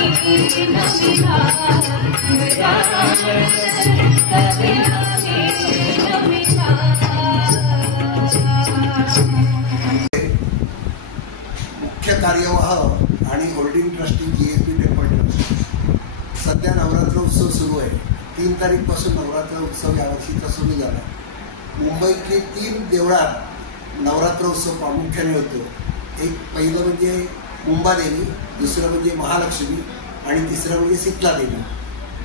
मुख्य कार्यवाह आणि holding trustee GSB temple trust सध्या नवरात्र उत्सव सुरू आहे। 3 तारीखपासून नवरात्र उत्सव यावर्षीचा सुरू झाला। मुंबईतले 3 देवळात नवरात्र उत्सव प्रामुख्याने होतो। एक पहिलं म्हणजे मुंबादेवी, दुसरं म्हणजे महालक्ष्मी आणि तिसरं म्हणजे शीतला देवी।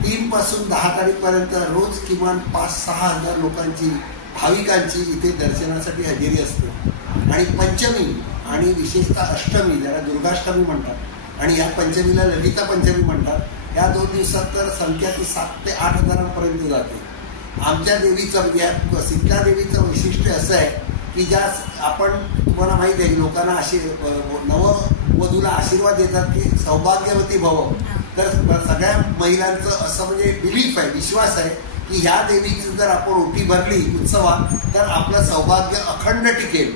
3 पासून 10 तारीखपर्यंत रोज किमान 5-6 हजार लोकांची भाविकांची इथे दर्शनासाठी हजेरी असते। आणि पंचमी आणि विशेषतः अष्टमी, ज्याला दुर्गाष्टमी म्हणतात, आणि या पंचमीला ललिता पंचमी म्हणतात, या 2 दिवसात तर संख्या ती 7 ते 8 हजारांपर्यंत जाते। आमच्या देवीचं म्हणजे शीतला देवीचं वैशिष्ट्य असं आहे की ज्या आपण तुम्हाला माहीत आहे लोकांना नववधूला आशीर्वाद देतात की सौभाग्यवती भव, तर सगळ्या महिलांचं असं म्हणजे बिलीफ आहे, विश्वास आहे की ह्या देवीची जर आपण ओटी भरली उत्सवात तर आपलं सौभाग्य अखंड टिकेल।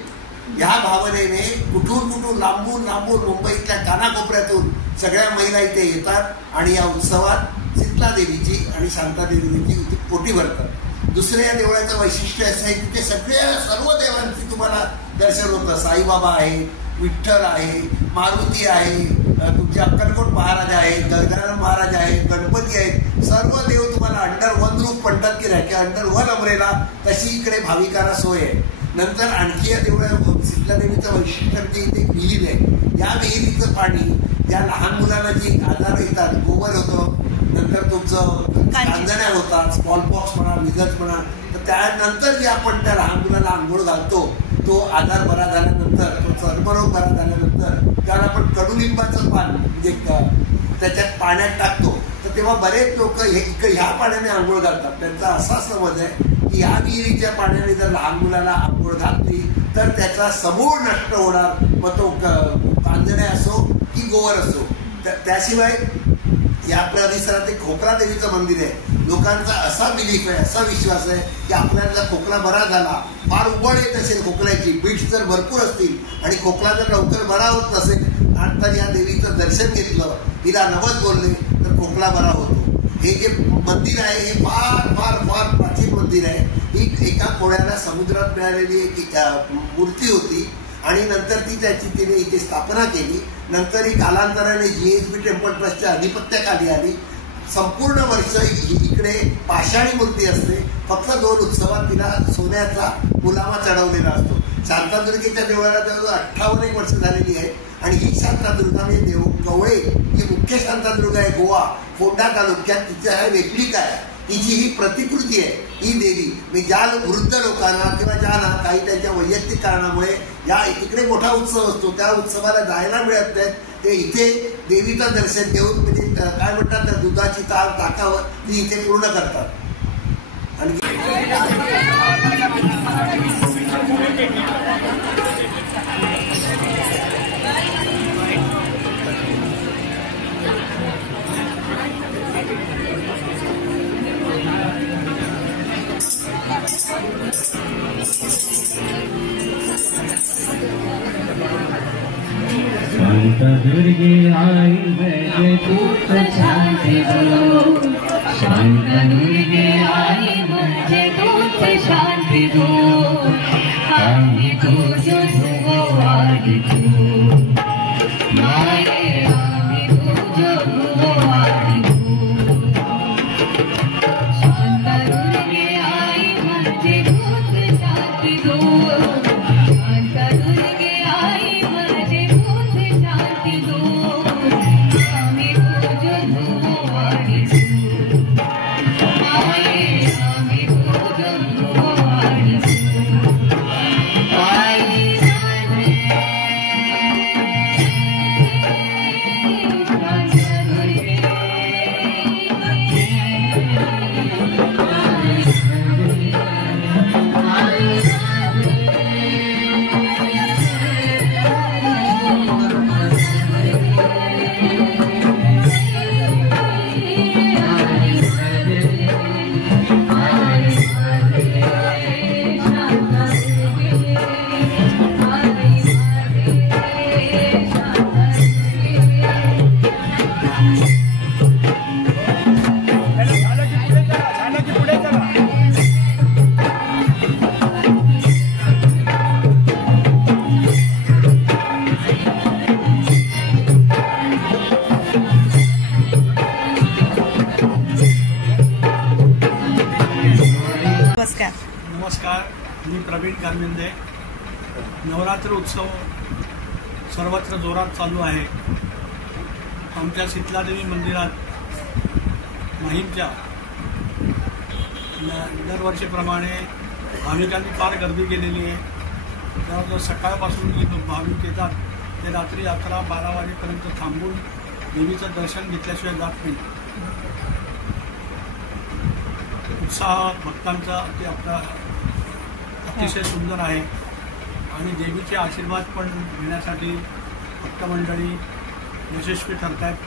या भावनेने कुठून लांबून मुंबईतल्या कानाकोपऱ्यातून सगळ्या महिला इथे येतात आणि या उत्सवात शीतला देवीची आणि शांता देवीची ओटी भरतात। दुसऱ्या या देवळाचं वैशिष्ट्य असं आहे की ते सर्व देवांची तुम्हाला दर्शन होतं। साईबाबा आहे, विठ्ठल आहे, मारुती आहे, तुमचे अक्कलकोट महाराज आहेत, गजानन महाराज आहेत, गणपती आहेत, सर्व देव तुम्हाला अंडर वन रूफ म्हणतात की नाही, अंडर वन अमरेला, तशी इकडे भाविकांना सोय आहे। नंतर आणखी या देवळा शीतला देवीचं वैशिष्ट्य म्हणजे इथे विहीर आहे। या विहिरीचं पाणी ज्या लहान मुलांना जी आजार येतात, गोवर होतं, नंतर तुमचं कांजण्या होतात, स्मॉलपॉक्स म्हणा, मिजल्स म्हणा, तर त्यानंतर जे आपण त्या लहान मुलाला आंघोळ घालतो, तो आजार बरा झाल्यानंतर, तो चर्मरोग बरा झाल्यानंतर त्याला आपण कडुलिंबाचं पान म्हणजे त्याच्यात पाण्यात टाकतो, तर तेव्हा बरेच लोक ह्या पाण्याने आंघोळ घालतात। त्यांचा असा समज आहे की या विहिरीच्या पाण्याने जर लहान मुलाला आंघोळ घातली तर त्याचा समूळ नष्ट होणार, मग तो कांजण्या असो की गोवर असो। त्याशिवाय या परिसरात एक खोकला देवीचं मंदिर आहे। लोकांचा असा बिलीफ आहे, असा विश्वास आहे की आपल्याला खोकला बरा झाला, फार उबळ येत असेल खोकल्याची, बीट्स जर भरपूर असतील आणि खोकला जर लवकर बरा होत नसेल, तर या देवीचं दर्शन घेतलं, तिला नवस बोलले तर खोकला बरा होतो। हे जे मंदिर आहे हे फार फार फार प्राचीन मंदिर आहे। ही एका कोळ्याला समुद्रात मिळालेली एक मूर्ती होती आणि नंतर तिने इथे स्थापना केली। नंतर ही कालांतराने GSB टेम्पल ट्रस्टच्या अधिपत्याखाली आली। संपूर्ण वर्ष इकडे पाषाणी मूर्ती असते, फक्त 2 उत्सवात तिला सोन्याचा मुलामा चढवलेला असतो। शांतादुर्गेच्या देवळाला जवळजवळ 58 वर्ष झालेली आहे आणि ही शांतादुर्गा म्हणजे कवळे ही मुख्य शांतादुर्गा आहे गोवा फोंडा तालुक्यात, तिचा रेप्लिका आहे, तिची ही प्रतिकृती आहे। ही देवी मी ज्या वृद्ध लोकांना किंवा ज्यांना काही त्यांच्या वैयक्तिक कारणामुळे या इकडे मोठा उत्सव असतो त्या उत्सवाला जायला मिळत नाहीत, ते इथे देवीचं दर्शन घेऊन म्हणजे काय म्हणतात तर दुधाची ताकावर ती इथे पूर्ण करतात। आणि शांता दुर्गे आई मुझे दूत शांति दो, शांता दुर्गे आई मुझे दूत शांति दो, आदि तुझो धुओ आदि तू माये, आदि तुझो धुओ आदि तू, शांता दुर्गे आई मुझे दूत शांति दो, शांता दुर्गे आई मुझे दूत शांति दो, आमी तुझो धुओ आदि तू माये, आमी तुझो धुओ आदि तू आई नमस्कार, मी प्रवीण गारविंदे. नवरात्र उत्सव सर्वत्र जोरात चालू आहे. आमच्या शीतलादेवी मंदिरात माहीमच्या दरवर्षीप्रमाणे भाविकांनी फार गर्दी केलेली आहे. जवळजवळ सकाळपासून जी भाविक येतात ते रात्री 11-12 वाजेपर्यंत थांबून देवीचं दर्शन घेतल्याशिवाय जात नाही. उत्साह भक्तांचा अतिशय सुंदर आहे आणि देवीचे आशीर्वाद पण घेण्यासाठी भक्तमंडळी यशस्वी ठरत आहेत.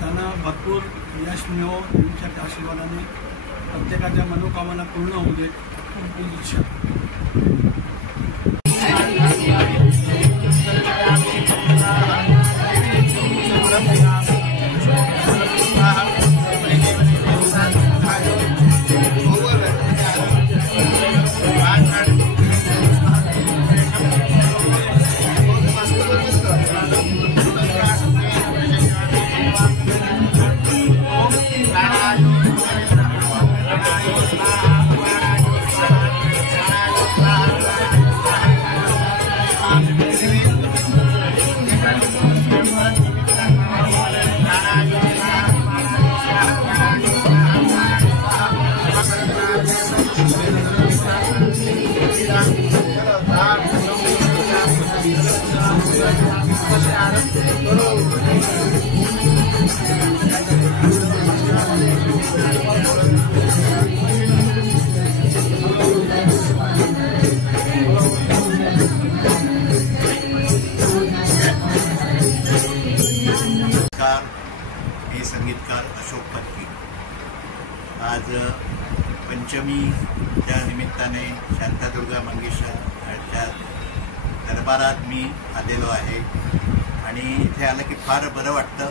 त्यांना भरपूर यश मिळो, देवीच्या आशीर्वादाने प्रत्येकाच्या मनोकामना पूर्ण होऊ दे ही इच्छा. हे संगीतकार अशोक पत्की. आज पंचमीच्या निमित्ताने शांतादुर्गा मंगेशाच्या दरबारात मी आलेलो आहे आणि इथे आलं की फार बरं वाटतं,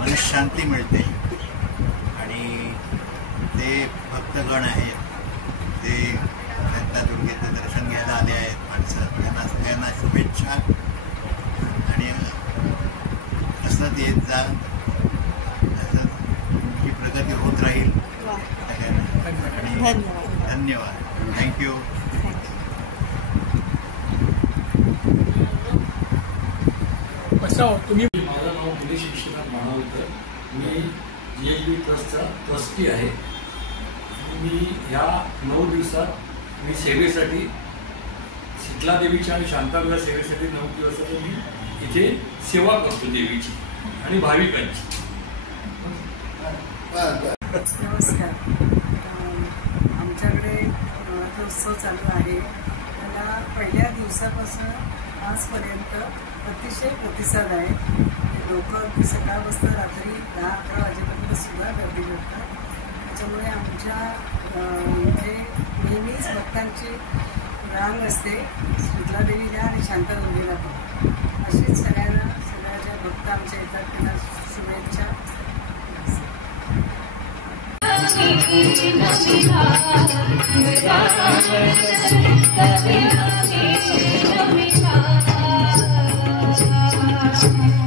मनशांती मिळते. आणि ते भक्तगण आहेत ते शांतादुर्गेचं दर्शन घ्यायला आले आहेत माणसं. त्यांना सगळ्यांना शुभेच्छा आणि असंच येत जा, असंच तुमची प्रगती होत राहील. धन्यवाद. थँक्यू. तुम्ही माझं नाव दिनेश विश्वनाथ मानवकर. मी GHB ट्रस्टचा ट्रस्टी आहे. मी ह्या 9 दिवसात मी सेवेसाठी शीतलादेवीच्या आणि शांतादुर्गा सेवेसाठी 9 दिवसात मी इथे सेवा करतो देवीची आणि भाविकांची. नमस्कार. आमच्याकडे नवरात्र उत्सव चालू आहे. त्याला पहिल्या दिवसापासून आजपर्यंत अतिशय प्रतिसाद आहे. लोक अगदी सकाळपासून रात्री 10-11 वाजेपर्यंत सुद्धा गर्दी करतात. त्याच्यामुळे आमच्या इथे नेहमीच भक्तांची रांग असते, शीतलादेवीला आणि शांतादुर्गेला पण. अशीच सगळ्या ज्या भक्त आमच्या येतात त्यांना शुभेच्छा. Thank you.